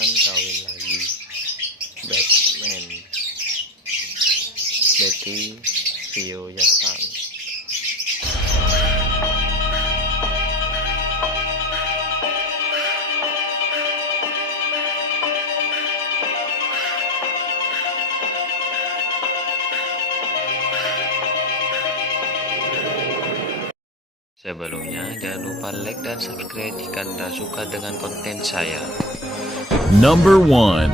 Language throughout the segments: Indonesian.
kawin lagi. Batman, Betty, Rio Yatan. Sebelumnya jangan lupa like dan subscribe jika Anda suka dengan konten saya. Number 1.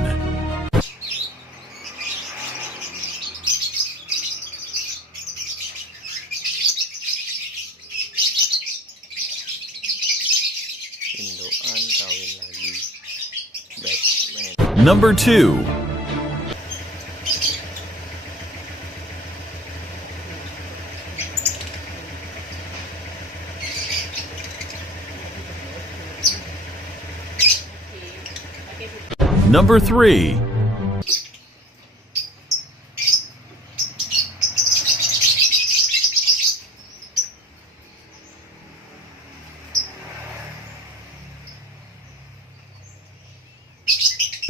Indoan kawin lagi. Batman. Number 2. Number 3.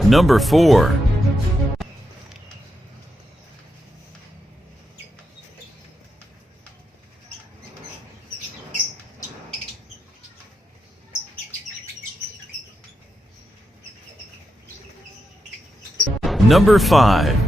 Number 4. Number 5.